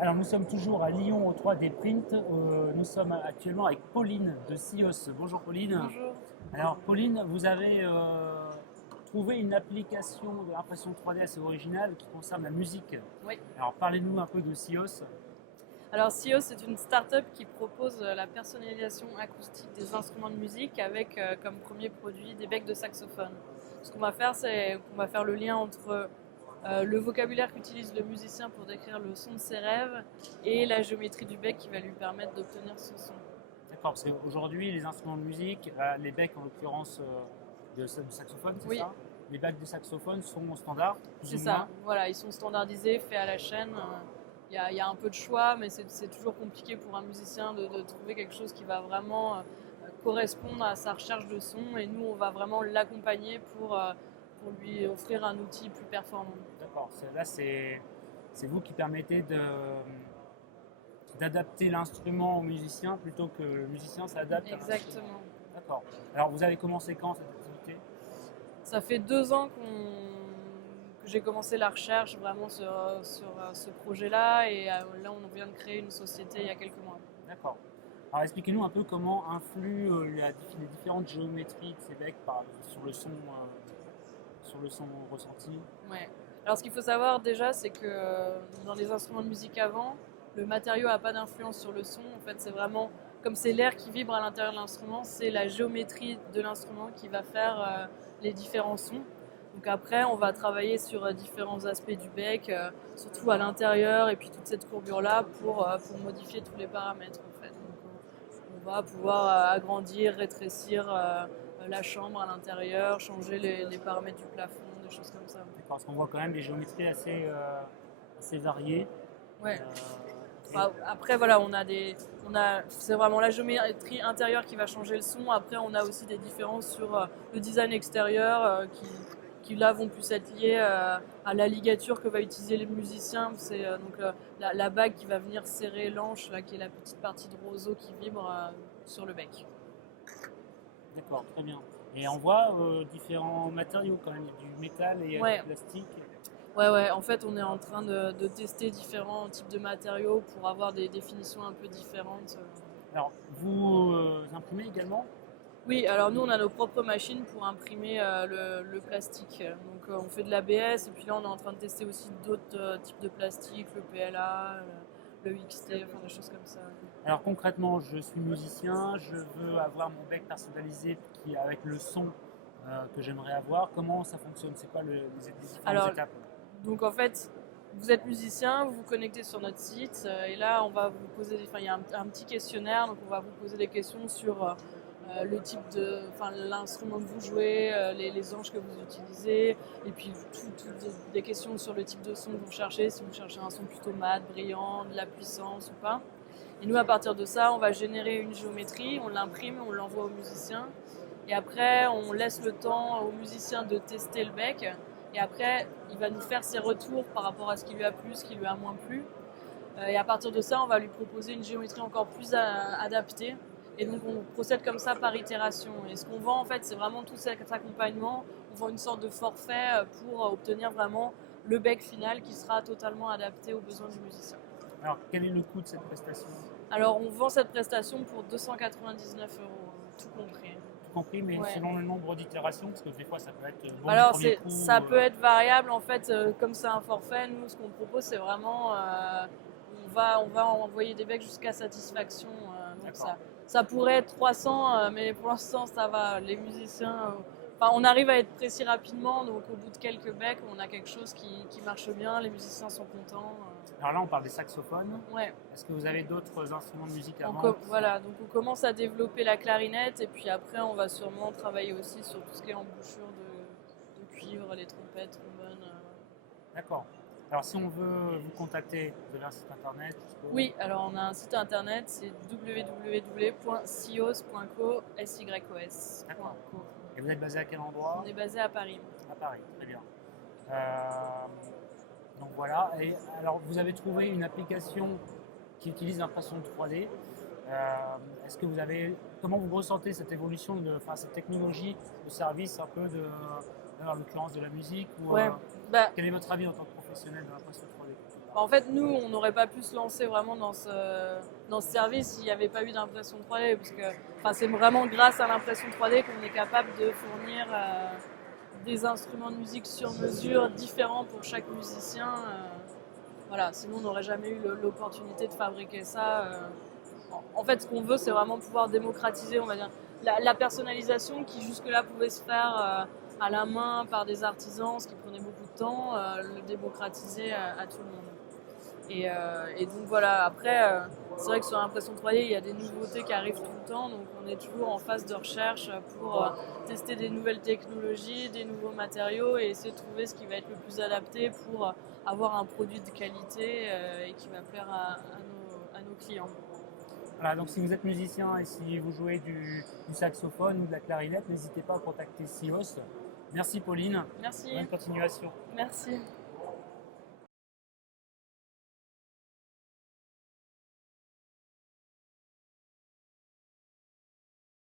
Alors nous sommes toujours à Lyon au 3D Print. Nous sommes actuellement avec Pauline de SIOS. Bonjour Pauline. Bonjour. Alors Pauline, vous avez trouvé une application de l'impression 3D assez originale qui concerne la musique. Oui. Alors parlez-nous un peu de SIOS. Alors SIO, c'est une start-up qui propose la personnalisation acoustique des instruments de musique avec comme premier produit des becs de saxophone. Ce qu'on va faire, c'est qu'on va faire le lien entre le vocabulaire qu'utilise le musicien pour décrire le son de ses rêves et la géométrie du bec qui va lui permettre d'obtenir ce son. D'accord, parce qu'aujourd'hui les instruments de musique, les becs en l'occurrence de saxophone, c'est Oui, ça? Les becs de saxophone sont standards, plus c'est ou moins. ça. Voilà, ils sont standardisés, faits à la chaîne. Il y a un peu de choix, mais c'est toujours compliqué pour un musicien de trouver quelque chose qui va vraiment correspondre à sa recherche de son. Et nous, on va vraiment l'accompagner pour lui offrir un outil plus performant. D'accord, là c'est vous qui permettez d'adapter l'instrument au musicien plutôt que le musicien s'adapte à l'instrument. Exactement. D'accord. Alors vous avez commencé quand cette activité? Ça fait 2 ans que j'ai commencé la recherche vraiment sur ce projet-là. Et là, on vient de créer une société il y a quelques mois. D'accord. Alors expliquez-nous un peu comment influent les différentes géométries de ces becs sur le son ressenti. Ouais. Alors, ce qu'il faut savoir déjà, c'est que dans les instruments de musique avant, le matériau n'a pas d'influence sur le son. En fait, c'est vraiment comme c'est l'air qui vibre à l'intérieur de l'instrument, c'est la géométrie de l'instrument qui va faire les différents sons. Donc après, on va travailler sur différents aspects du bec, surtout à l'intérieur, et puis toute cette courbure-là pour modifier tous les paramètres. En fait. Donc, on va pouvoir agrandir, rétrécir la chambre à l'intérieur, changer les paramètres du plafond, des choses comme ça. Parce qu'on voit quand même des géométries assez variées. Ouais. Et- Après, voilà, c'est vraiment la géométrie intérieure qui va changer le son. Après, on a aussi des différences sur le design extérieur qui là vont plus être liées à la ligature que va utiliser les musiciens. C'est la bague qui va venir serrer l'anche, là, qui est la petite partie de roseau qui vibre sur le bec. D'accord, très bien. Et on voit différents matériaux quand même, il y a du métal et Ouais. du plastique. Ouais. En fait, on est en train de tester différents types de matériaux pour avoir des définitions un peu différentes. Alors vous imprimez également? Oui, alors nous, on a nos propres machines pour imprimer le plastique. Donc, on fait de l'ABS et puis là, on est en train de tester aussi d'autres types de plastique, le PLA, le XT, enfin des choses comme ça. Alors concrètement, je suis musicien, je veux avoir mon bec personnalisé avec le son que j'aimerais avoir. Comment ça fonctionne? C'est quoi les différentes Alors, étapes? donc en fait, vous êtes musicien, vous vous connectez sur notre site et là, on va vous poser, enfin, il y a un petit questionnaire, donc on va vous poser des questions sur le type enfin, l'instrument que vous jouez, les anges que vous utilisez, et puis des questions sur le type de son que vous cherchez, si vous cherchez un son plutôt mat, brillant, de la puissance ou pas. Et nous, à partir de ça, on va générer une géométrie, on l'imprime, on l'envoie au musicien. Et après, on laisse le temps au musicien de tester le bec. Et après, il va nous faire ses retours par rapport à ce qui lui a plu, ce qui lui a moins plu. Et à partir de ça, on va lui proposer une géométrie encore plus adaptée. Et donc, on procède comme ça par itération. Et ce qu'on vend, en fait, c'est vraiment tout cet accompagnement. On vend une sorte de forfait pour obtenir vraiment le bec final qui sera totalement adapté aux besoins du musicien. Alors quel est le coût de cette prestation? Alors, on vend cette prestation pour 299 euros, tout compris. Tout compris, mais Ouais. selon le nombre d'itérations, parce que des fois ça peut être bon du Alors, premier coup. ça peut être variable. En fait, comme c'est un forfait, nous, ce qu'on propose, c'est vraiment. On va envoyer des becs jusqu'à satisfaction. Donc, D'accord. ça pourrait être 300, mais pour l'instant, ça va. Les musiciens. Enfin, on arrive à être précis rapidement. Donc, au bout de quelques becs, on a quelque chose qui marche bien. Les musiciens sont contents. Alors là, on parle des saxophones. Ouais. Est-ce que vous avez d'autres instruments de musique à On vendre? voilà, donc on commence à développer la clarinette et puis après on va sûrement travailler aussi sur tout ce qui est embouchure de cuivre, les trompettes, trombones. D'accord. Alors si on veut vous contacter, vous avez un site internet? Oui, alors on a un site internet, c'est www.sios.co. D'accord. Et vous êtes basé à quel endroit? On est basé à Paris. À Paris, très bien. Euh, donc voilà. Et alors vous avez trouvé une application qui utilise l'impression 3D. Est-ce que vous avez, comment vous ressentez cette évolution enfin, cette technologie de service un peu en l'occurrence de la musique ou, Ouais, bah, quel est votre avis en tant que professionnel de l'impression 3D? En fait, nous, on n'aurait pas pu se lancer vraiment dans ce service s'il n'y avait pas eu d'impression 3D, parce que c'est vraiment grâce à l'impression 3D qu'on est capable de fournir des instruments de musique sur mesure différents pour chaque musicien. Voilà, sinon on n'aurait jamais eu l'opportunité de fabriquer ça. En fait, ce qu'on veut, c'est vraiment pouvoir démocratiser, on va dire, la personnalisation qui jusque-là pouvait se faire à la main par des artisans, ce qui prenait beaucoup de temps, le démocratiser à tout le monde. Et donc voilà, après, c'est vrai que sur l'impression 3D, il y a des nouveautés qui arrivent tout le temps, donc on est toujours en phase de recherche pour tester des nouvelles technologies, des nouveaux matériaux et essayer de trouver ce qui va être le plus adapté pour avoir un produit de qualité et qui va plaire à nos clients. Voilà, donc si vous êtes musicien et si vous jouez du saxophone ou de la clarinette, n'hésitez pas à contacter SIOS. Merci Pauline. Merci. Bonne continuation. Merci.